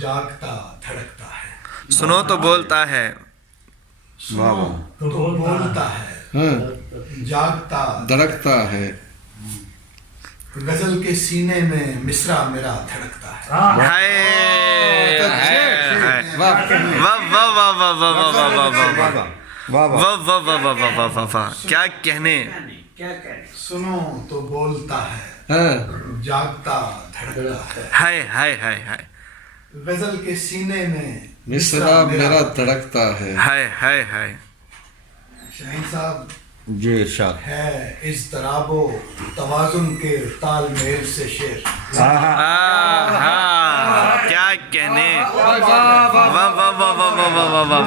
جاگتا دھڑکتا ہے، سنو تو بولتا ہے، سنو تو بولتا ہے، جاگتا دھڑکتا ہے، غزل کے سینے میں مصرع میرا دھڑکتا ہے۔ ہائے واہ واہ واہ واہ واہ واہ واہ واہ واہ واہ واہ واہ واہ واہ واہ واہ، کیا کہنے، سنو تو بولتا ہے، جاگتا دھڑکتا ہے، ہائے ہائے ہائے ہائے غزل کے سینے میں مصرع میرا دھڑکتا ہے۔ ہائے ہائے ہائے، شاہین صاحب جی ارشاد۔ ہے اضطراب و توازن کے تال میل سے شعر، کیا کہنے، واہ واہ واہ واہ واہ واہ واہ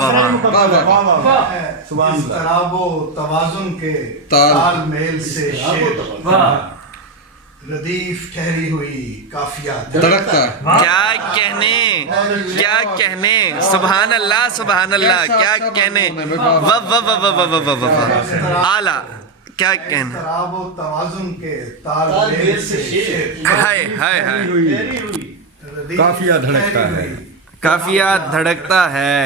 واہ واہ، ہے اضطراب و توازن کے تال میل سے شعر، ردیف ٹھہری ہوئی قافیہ دھڑکتا ہے۔ کیا کہنے، کیا کہنے، سبحان اللہ سبحان اللہ، کیا کہنے، واہ واہ واہ واہ واہ واہ واہ واہ، اعلیٰ، کیا کہنے، اضطراب و توازن کے تال میل سے شعر، ہائے ہائے ہائے، ردیف قافیہ دھڑکتا ٹھہری ہے۔ ہوئی، قافیہ دھڑکتا ہے،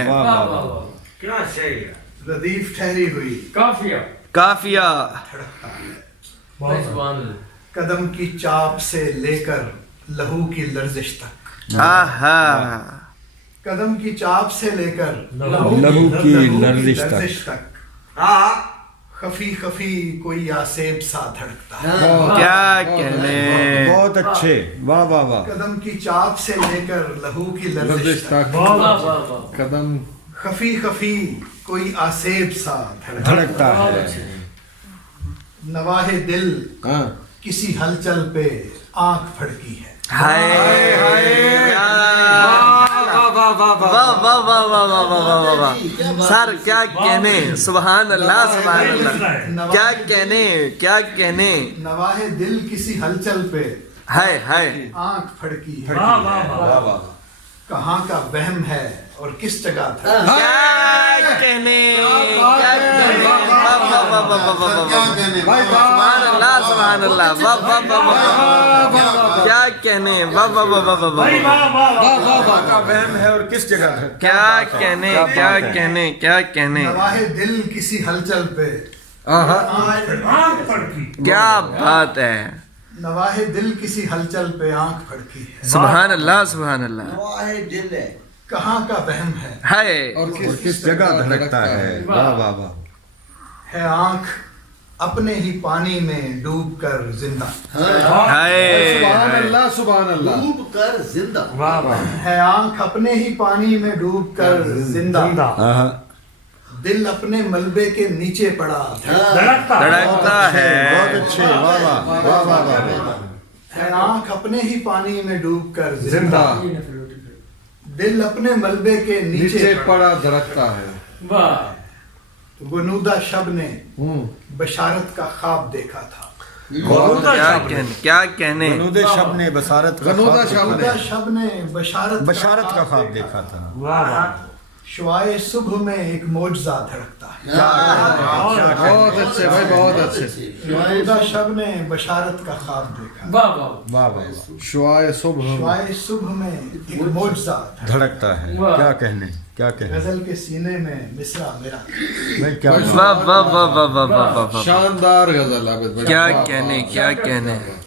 کیا صحیح ہے، ردیف ٹھہری ہوئی کافی قافیہ دھڑکتا ہے، ہے، قدم کی چاپ سے لے کر لہو کی لرزش تک، آہا، قدم کی چاپ سے لے کر لہو کی لرزش تک، تک خفی خفی کوئی آسیب سا دھڑکتا ہے، کیا کہنے، بہت اچھے، واہ واہ واہ، قدم کی چاپ سے لے کر لہو کی لرزش لرزش تک تک قدم خفی خفی کوئی آسیب سا دھڑکتا ہے۔ نواہ دل ہاں کسی ہلچل پہ آنکھ پھڑکی ہے، ہائے واہ واہ واہ واہ واہ واہ واہ واہ، سر کیا کہنے، سبحان اللہ سبحان اللہ، کیا کہنے، کیا کہنے، نواہ دل کسی ہلچل پہ ہائے ہائے، آنکھ پھڑکی ہے، واہ واہ کہاں کا وہم ہے اور کس جگہ تھا، کیا کہنے، کیا کہنے، واہ واہ واہ واہ واہ واہ واہ، سبحان اللہ سبحان اللہ، واہ واہ واہ واہ واہ، کیا کہنے، واہ واہ واہ واہ واہ، کا وہم ہے اور کس جگہ ہے؟ کیا کہنے، کیا کہنے، کیا کہنے، نواہ دل کسی ہلچل پہ کیا بات ہے، نواہ دل کسی ہلچل پہ آنکھ پھڑکی ہے، سبحان اللہ سبحان اللہ، کہاں کا وہم ہے، ہائے اور کس جگہ دھڑکتا ہے، واہ واہ واہ، ہے آنکھ اپنے ہی پانی میں ڈوب کر زندہ، ہائے، سبحان اللہ سبحان اللہ، ڈوب کر زندہ، ہے آنکھ اپنے ہی پانی میں ڈوب کر زندہ، دل اپنے ملبے کے نیچے پڑا دھڑکتا ہے، بہت اچھے، واہ واہ واہ واہ واہ، ہے آنکھ اپنے ہی پانی میں ڈوب کر زندہ دل اپنے ملبے کے نیچے نیچے پڑا دھڑکتا ہے۔ غنودہ شب نے بشارت کا خواب دیکھا تھا، کیا کہنے، کیا کہنے، غنودہ شب نے بصارت کا غنودہ خواب شب غنودہ شب نے بشارت کا خواب دیکھا تھا۔ شعائے صبح میں ایک معجزہ دھڑکتا ہے، بہت اچھے بھائی، بہت اچھے، غنودہ شب نے بشارت کا خواب دیکھا، واہ واہ واہ، شعائے صبح شعائے صبح میں ایک معجزہ دھڑکتا ہے، کیا کہنے، کیا کہنے، غزل کے سینے میں مصرع میرا، میں کیا واہ واہ واہ واہ واہ واہ واہ، شاندار غزل عابد بھائی، کیا کہنے، کیا کہنے،